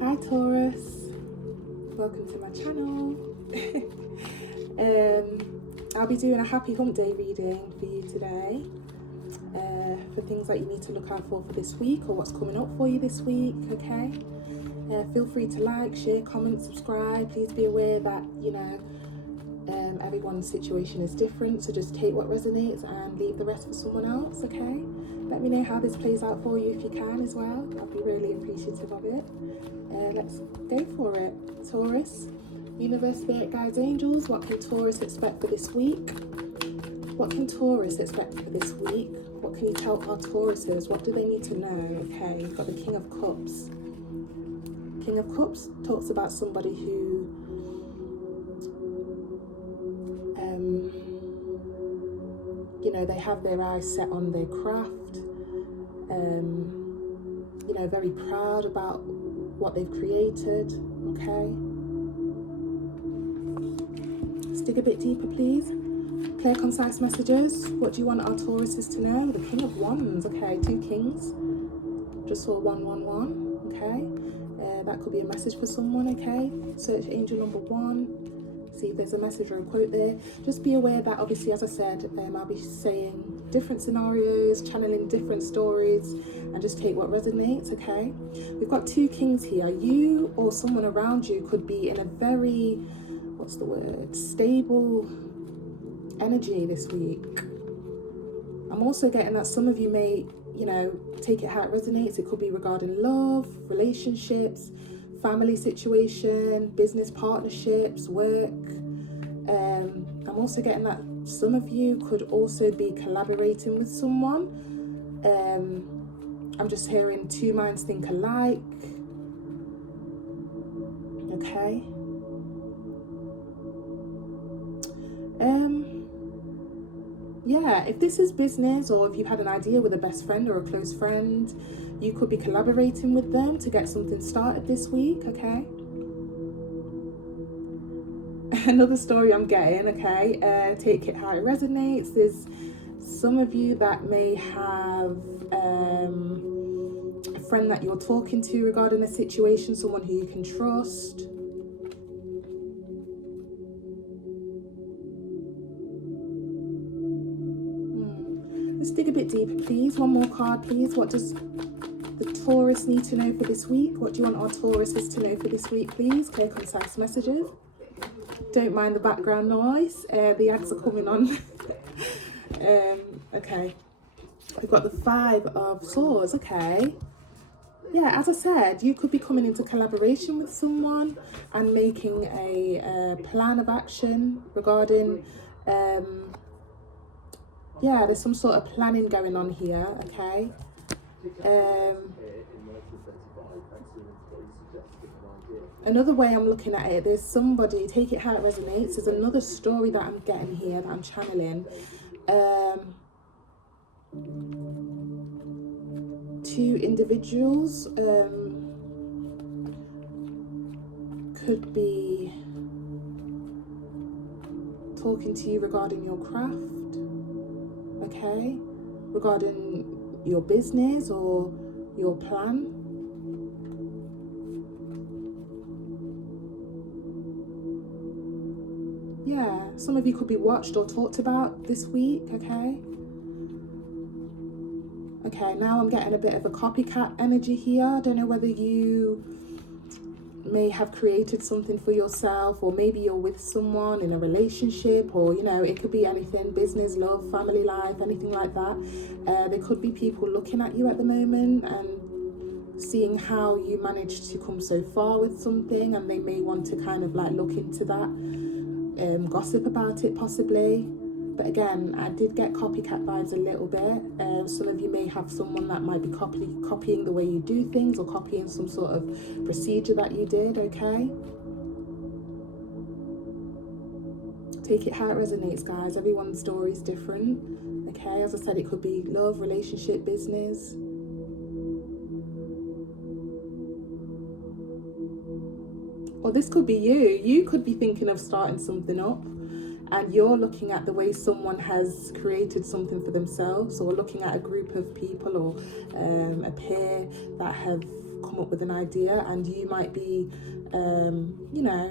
Hi Taurus, welcome to my channel. I'll be doing a happy hump day reading for you today, for things that you need to look out for this week or what's coming up for you this week, okay? Feel free to like, share, comment, subscribe. Please be aware that, everyone's situation is different, so just take what resonates and leave the rest for someone else, okay? Let me know how this plays out for you if you can as well. I'll be really appreciative of it. Let's go for it. Taurus, universe, spirit, guides, angels, what can Taurus expect for this week? What can Taurus expect for this week? What can you tell our Tauruses? What do they need to know? Okay, you've got the King of Cups. King of Cups talks about somebody who they have their eyes set on their craft, very proud about what they've created, okay? Let's dig a bit deeper, please. Clear, concise messages. What do you want our Tauruses to know? The King of Wands, okay, 2 kings. Just saw 111, okay? That could be a message for someone, okay? Search angel number 1. See if there's a message or a quote there. Just be aware that obviously, as I said, I'll be saying different scenarios, channeling different stories, and just take what resonates, okay? We've got 2 kings here. You or someone around you could be in a very, stable energy this week. I'm also getting that some of you may, take it how it resonates. It could be regarding love, relationships, family situation, business partnerships, work. I'm also getting that some of you could also be collaborating with someone. I'm just hearing 2 minds think alike. Okay. If this is business, or if you've had an idea with a best friend or a close friend, you could be collaborating with them to get something started this week, okay? Another story I'm getting, okay? Take it how it resonates. There's some of you that may have a friend that you're talking to regarding a situation, someone who you can trust. Let's dig a bit deeper, please. One more card, please. What does the Taurus need to know for this week? What do you want our Tauruses to know for this week, please? Clear, concise messages. Don't mind the background noise. The ads are coming on. Okay. We've got the 5 of Swords, okay. Yeah, as I said, you could be coming into collaboration with someone and making a plan of action regarding... there's some sort of planning going on here, okay? Another way I'm looking at it, there's somebody, take it how it resonates, there's another story that I'm getting here, that I'm channeling. 2 individuals could be talking to you regarding your craft, okay, regarding your business or your plan. Yeah, some of you could be watched or talked about this week, okay? Okay, now I'm getting a bit of a copycat energy here. I don't know whether you may have created something for yourself, or maybe you're with someone in a relationship, or it could be anything, business, love, family life, anything like that. There could be people looking at you at the moment and seeing how you managed to come so far with something, and they may want to kind of like look into that, gossip about it possibly. But again, I did get copycat vibes a little bit. Some of you may have someone that might be copying the way you do things, or copying some sort of procedure that you did, okay? Take it how it resonates, guys. Everyone's story is different, okay? As I said, it could be love, relationship, business. Or this could be you. You could be thinking of starting something up, and you're looking at the way someone has created something for themselves, or looking at a group of people or a pair that have come up with an idea, and you might be, you know,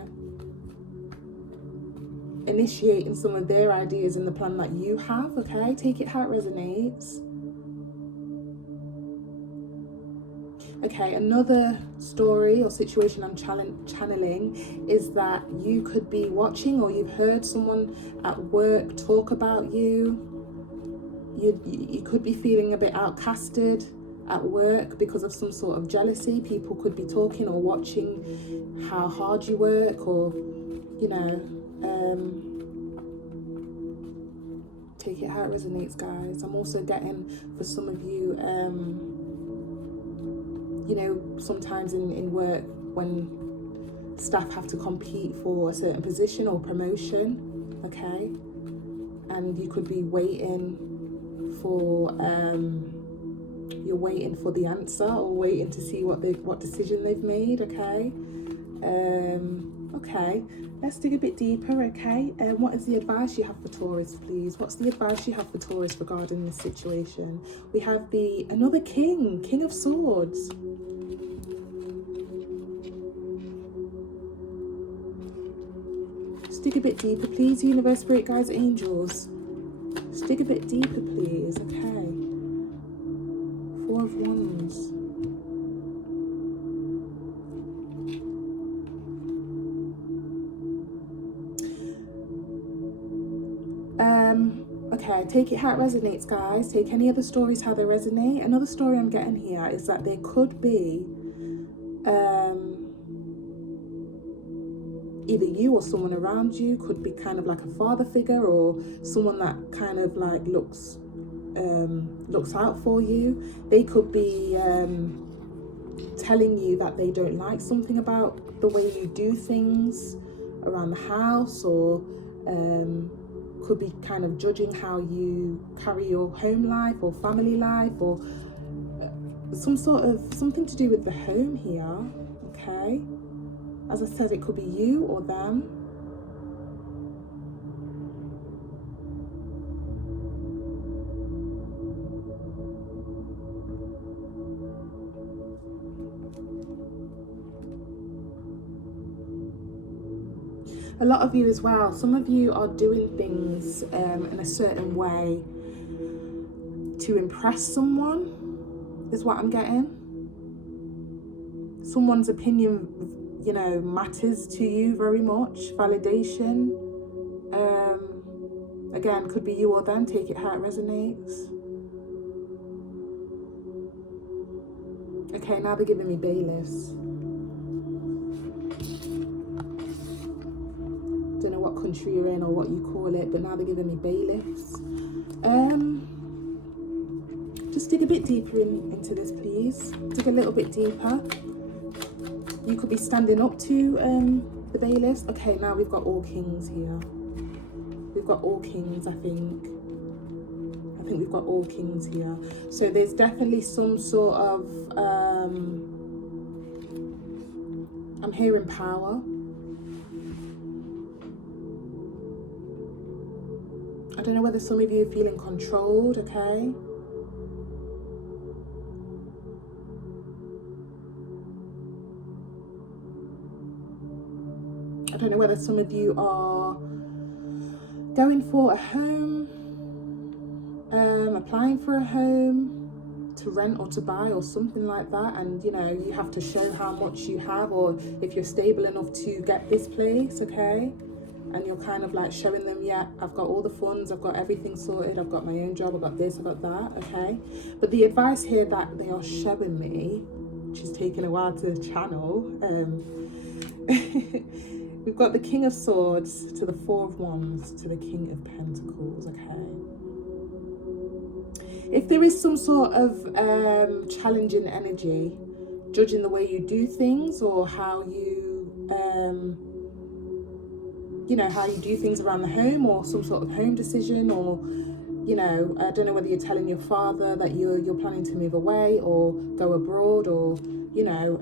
initiating some of their ideas in the plan that you have. Okay, take it how it resonates. Okay, another story or situation I'm channeling is that you could be watching, or you've heard someone at work talk about you. You could be feeling a bit outcasted at work because of some sort of jealousy. People could be talking or watching how hard you work, or, you know, take it how it resonates, guys. I'm also getting, for some of you, you know, sometimes in work, when staff have to compete for a certain position or promotion, okay, and you could be waiting for, you're waiting for the answer, or waiting to see what decision they've made, okay. Okay, let's dig a bit deeper, okay. What is the advice you have for Taurus, please? What's the advice you have for Taurus regarding this situation? We have another King of Swords. Just dig a bit deeper, please, universe, spirit guides, angels. Just dig a bit deeper, please, okay. Four of Wands. Okay, take it how it resonates, guys. Take any other stories how they resonate. Another story I'm getting here is that there could be either you or someone around you, could be kind of like a father figure, or someone that kind of like looks out for you. They could be telling you that they don't like something about the way you do things around the house, or could be kind of judging how you carry your home life or family life, or something to do with the home here, okay. As I said, it could be you or them. A lot of you as well, some of you are doing things in a certain way to impress someone, is what I'm getting. Someone's opinion, you know, matters to you very much. Validation. Again, could be you or them. Take it how it resonates. Okay, now they're giving me bailiffs. Don't know what country you're in or what you call it, but now they're giving me bailiffs. Just dig a bit deeper into this, please. Dig a little bit deeper. You could be standing up to the bailiffs. Okay, now we've got all kings here. We've got all kings, I think. We've got all kings here. So there's definitely some sort of, I'm hearing power. I don't know whether some of you are feeling controlled, okay? I don't know whether some of you are going for a home, applying for a home to rent or to buy or something like that, and you know, you have to show how much you have, or if you're stable enough to get this place, okay? And you're kind of like showing them, yeah, I've got all the funds, I've got everything sorted, I've got my own job, I've got this, I've got that, okay? But the advice here that they are showing me, which is taking a while to channel, we've got the King of Swords to the Four of Wands to the King of Pentacles, okay? If there is some sort of challenging energy, judging the way you do things, or how you, you know, how you do things around the home, or some sort of home decision, or, you know, I don't know whether you're telling your father that you're planning to move away or go abroad, or, you know,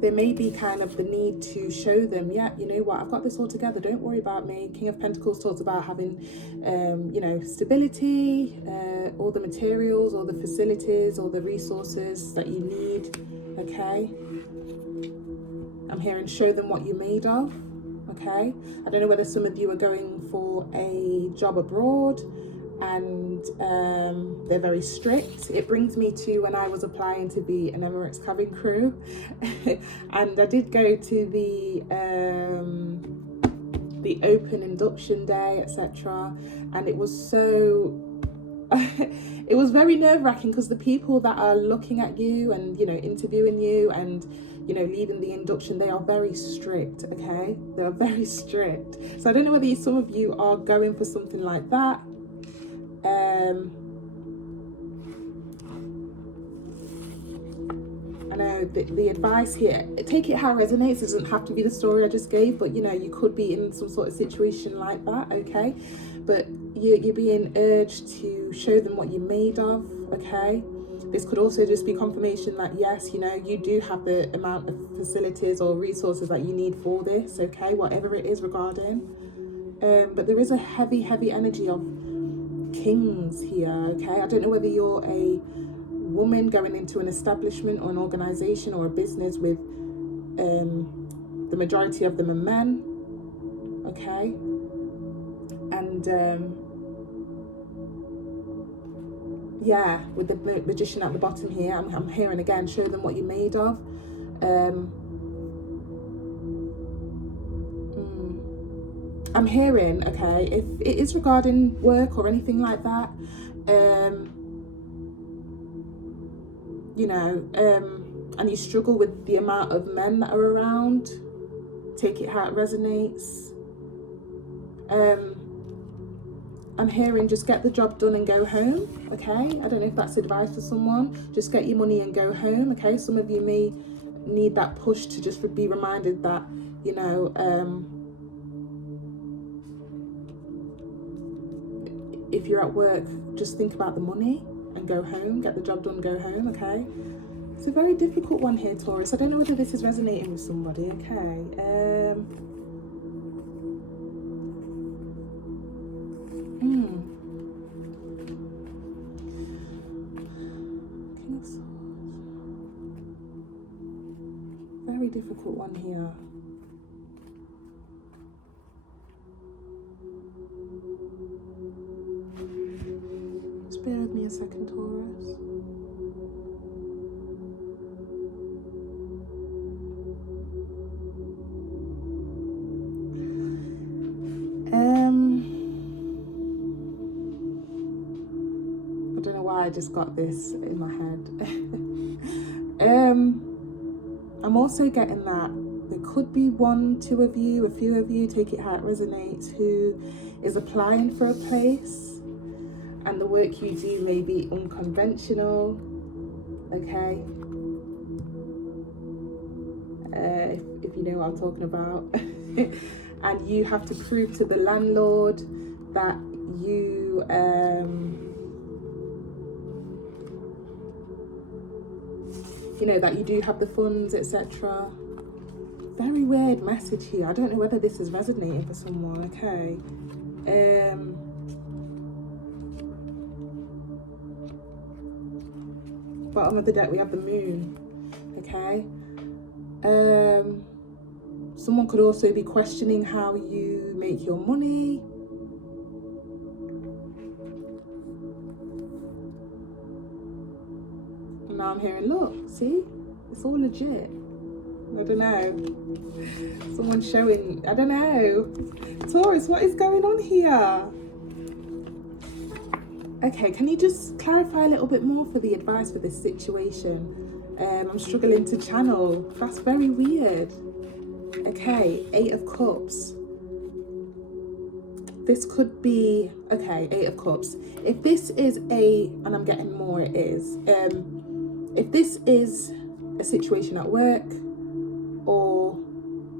there may be kind of the need to show them, yeah, you know what, I've got this all together, don't worry about me. King of Pentacles talks about having, you know, stability, all the materials, all the facilities, all the resources that you need, okay? I'm hearing show them what you're made of, okay? I don't know whether some of you are going for a job abroad and they're very strict. It brings me to when I was applying to be an Emirates cabin crew and I did go to the open induction day, etc., and it was so it was very nerve-wracking because the people that are looking at you and, you know, interviewing you and, you know, leading the induction, they are very strict, okay? They are very strict. So I don't know whether some of you are going for something like that. I know the advice here, take it how it resonates. It doesn't have to be the story I just gave, but, you know, you could be in some sort of situation like that, okay? But you're being urged to show them what you're made of, okay? This could also just be confirmation that, yes, you know, you do have the amount of facilities or resources that you need for this, okay? Whatever it is regarding. But there is a heavy energy of kings here, okay? I don't know whether you're a woman going into an establishment or an organization or a business with the majority of them are men, okay? And yeah, with the magician at the bottom here, I'm hearing again, show them what you're made of. I'm hearing, okay, if it is regarding work or anything like that, you know, and you struggle with the amount of men that are around, take it how it resonates. I'm hearing just get the job done and go home, okay? I don't know if that's advice for someone. Just get your money and go home, okay? Some of you may need that push to just be reminded that, you know, if you're at work, just think about the money and go home, get the job done, go home, okay? It's a very difficult one here, Taurus. I don't know whether this is resonating with somebody, okay? King of Swords. Very difficult one here. Just bear with me a second, Taurus. I don't know why I just got this in my head. I'm also getting that there could be one, two of you, a few of you, take it how it resonates, who is applying for a place and the work you do may be unconventional, okay? If you know what I'm talking about. And you have to prove to the landlord that you you know, that you do have the funds, etc. Very weird message here. I don't know whether this is resonating for someone, okay? Bottom of the deck we have the moon, okay? Someone could also be questioning how you make your money. And now I'm hearing, look, see? It's all legit. I don't know. Someone's showing, I don't know. Taurus, what is going on here? Okay, can you just clarify a little bit more for the advice for this situation? I'm struggling to channel. That's very weird. Okay, 8 of Cups. This could be, okay, 8 of Cups. If this is and I'm getting more, it is. If this is a situation at work, or,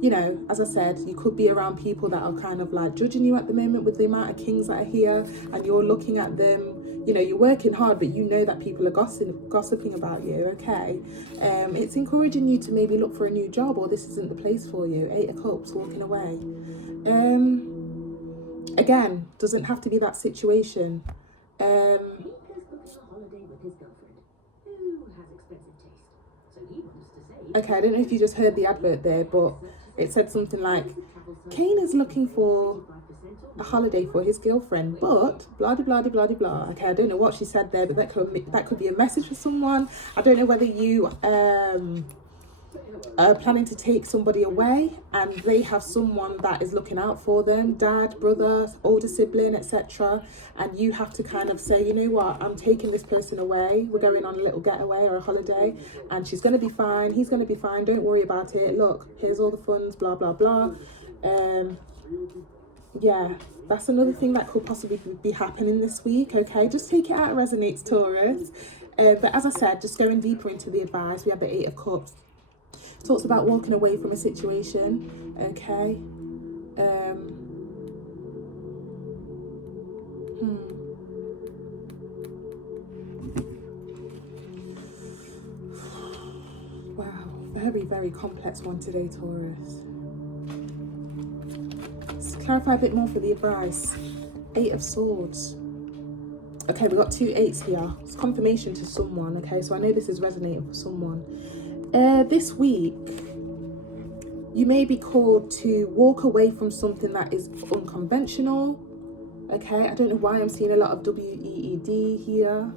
you know, as I said, you could be around people that are kind of like judging you at the moment with the amount of kings that are here, and you're looking at them, you know, you're working hard, but you know that people are gossiping about you, okay? It's encouraging you to maybe look for a new job, or this isn't the place for you. 8 of Cups, walking away. Again, doesn't have to be that situation. Okay, I don't know if you just heard the advert there, but it said something like, Kane is looking for a holiday for his girlfriend, but blah blah blah blah blah. Okay, I don't know what she said there, but that could be a message for someone. I don't know whether you are planning to take somebody away and they have someone that is looking out for them, dad, brother, older sibling, etc. And you have to kind of say, you know what, I'm taking this person away. We're going on a little getaway or a holiday, and she's going to be fine. He's going to be fine. Don't worry about it. Look, here's all the funds. Blah blah blah. Yeah, that's another thing that could possibly be happening this week. Okay, just take it out. It resonates, Taurus. But as I said, just going deeper into the advice, we have the 8 of Cups. Talks about walking away from a situation. Okay. Wow, very, very complex one today, Taurus. Let's clarify a bit more for the advice. 8 of Swords. Okay, we've got 2 8s here. It's confirmation to someone, okay? So I know this is resonating for someone. This week, you may be called to walk away from something that is unconventional. Okay, I don't know why I'm seeing a lot of WEED here.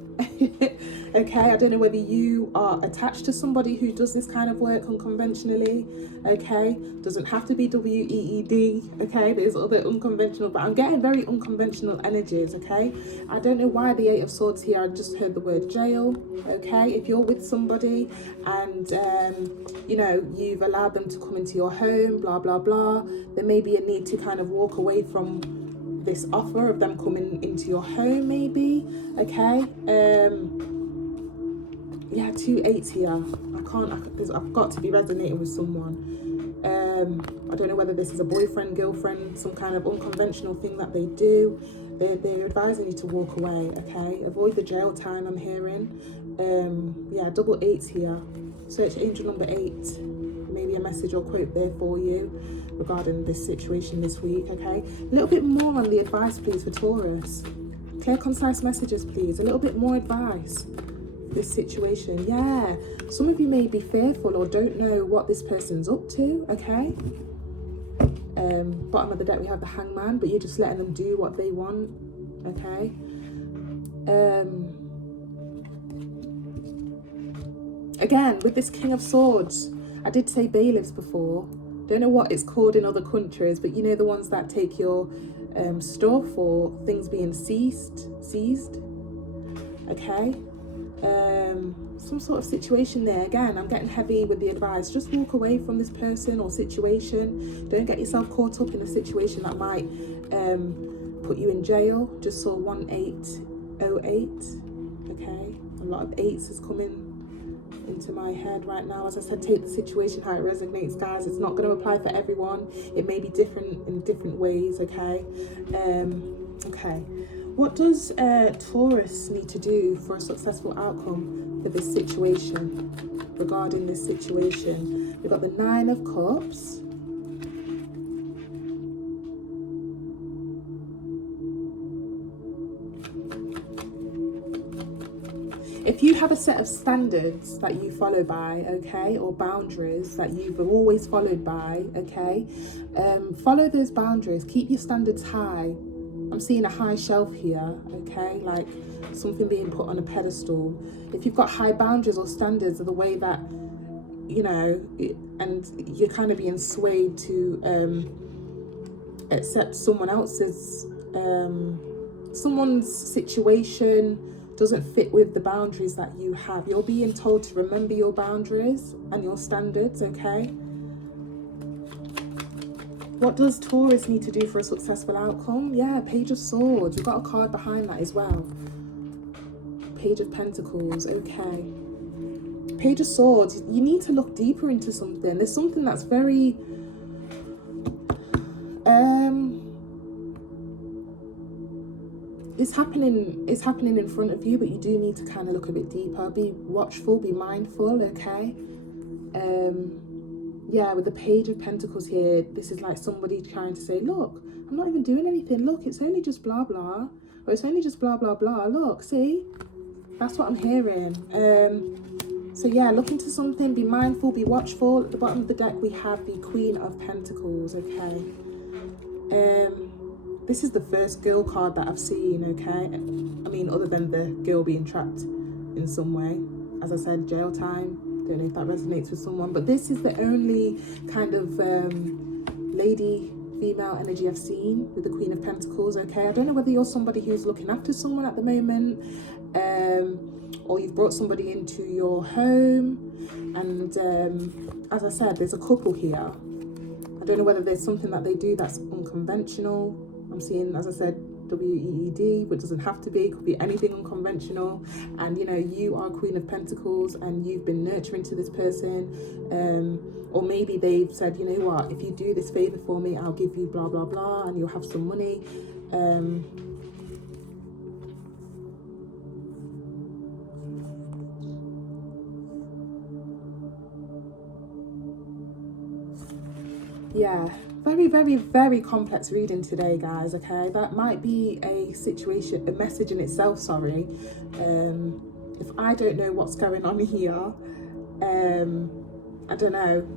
Okay, I don't know whether you are attached to somebody who does this kind of work unconventionally. Okay, doesn't have to be WEED. Okay, there's other unconventional, but I'm getting very unconventional energies. Okay, I don't know why the 8 of Swords here. I just heard the word jail. Okay, if you're with somebody and you know, you've allowed them to come into your home, blah blah blah, there may be a need to kind of walk away from this offer of them coming into your home, maybe. Okay, yeah, 2 8s here. I've got to be resonating with someone. I don't know whether this is a boyfriend, girlfriend, some kind of unconventional thing that they do. They're advising you to walk away. Okay, avoid the jail time, I'm hearing. Yeah, double 8s here. Search angel number 8. Maybe a message or quote there for you regarding this situation this week. Okay, a little bit more on the advice, please, for Taurus. Clear, concise messages, please. A little bit more advice. This situation, yeah. Some of you may be fearful or don't know what this person's up to. Okay. Bottom of the deck we have the Hangman, but you're just letting them do what they want. Okay. Again, with this King of Swords, I did say bailiffs before. Don't know what it's called in other countries, but you know, the ones that take your stuff or things being seized. Okay. Some sort of situation there. Again, I'm getting heavy with the advice. Just walk away from this person or situation. Don't get yourself caught up in a situation that might put you in jail. Just saw 1808. Okay, a lot of 8s is coming into my head right now. As I said, take the situation how it resonates, guys. It's not going to apply for everyone. It may be different in different ways. Okay. Okay. What does Taurus need to do for a successful outcome for this situation? Regarding this situation, we've got the 9 of Cups. If you have a set of standards that you follow by, okay, or boundaries that you've always followed by, okay, follow those boundaries. Keep your standards high. I'm seeing a high shelf here, okay, like something being put on a pedestal. If you've got high boundaries or standards of the way that, you know, and you're kind of being swayed to accept someone else's, someone's situation doesn't fit with the boundaries that you have. You're being told to remember your boundaries and your standards, okay? What does Taurus need to do for a successful outcome? Yeah, Page of Swords. We've got a card behind that as well. Page of Pentacles. Okay. Page of Swords. You need to look deeper into something. There's something that's very... It's happening in front of you, but you do need to kind of look a bit deeper. Be watchful, be mindful, okay? Yeah, with the Page of Pentacles here, this is like somebody trying to say, look, I'm not even doing anything. Look, it's only just blah, blah. Or it's only just blah, blah, blah. Look, see? That's what I'm hearing. So yeah, look into something, be mindful, be watchful. At the bottom of the deck, we have the Queen of Pentacles, okay? This is the first girl card that I've seen, okay? I mean, other than the girl being trapped in some way. As I said, jail time. Don't know if that resonates with someone, but this is the only kind of lady, female energy I've seen with the Queen of Pentacles, okay? I don't know whether you're somebody who's looking after someone at the moment, or you've brought somebody into your home, and as I said, there's a couple here. I don't know whether there's something that they do that's unconventional. I'm seeing, as I said, WEED, but it doesn't have to be. It could be anything unconventional. And, you know, you are Queen of Pentacles and you've been nurturing to this person. Or maybe they've said, you know what, if you do this favor for me, I'll give you blah, blah, blah, and you'll have some money. Yeah, very, very, very complex reading today, guys, okay? That might be a situation, a message in itself, sorry. If I don't know what's going on here, I don't know.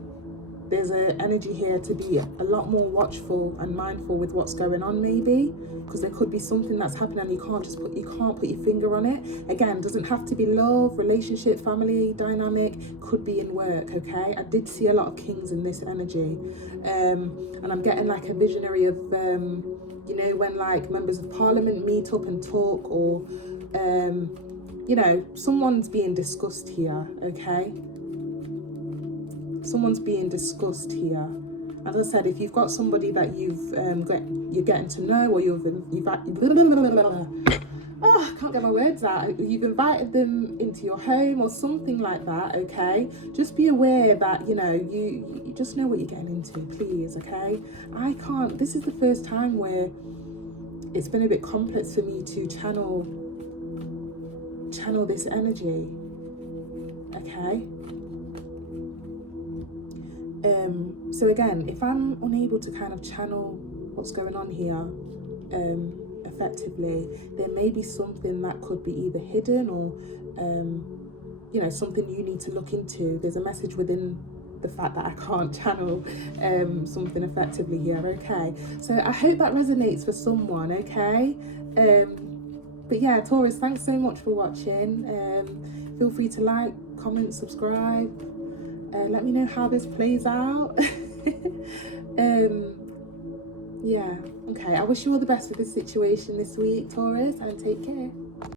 There's an energy here to be a lot more watchful and mindful with what's going on, maybe, because there could be something that's happening and you can't put your finger on it. Again, doesn't have to be love, relationship, family dynamic, could be in work, okay? I did see a lot of kings in this energy, and I'm getting like a visionary of you know, when like members of parliament meet up and talk, or you know, someone's being discussed here, okay? Someone's being discussed here. As I said, if you've got somebody that you're getting to know, or I can't get my words out. You've invited them into your home or something like that, okay? Just be aware that, you know, you just know what you're getting into, please, okay? This is the first time where it's been a bit complex for me to channel this energy, okay? So again, if I'm unable to kind of channel what's going on here effectively, there may be something that could be either hidden or you know, something you need to look into. There's a message within the fact that I can't channel something effectively here, okay? So I hope that resonates for someone, okay? But yeah, Taurus, thanks so much for watching. Feel free to like, comment, subscribe. Let me know how this plays out. Yeah, okay. I wish you all the best with this situation this week, Taurus, and take care.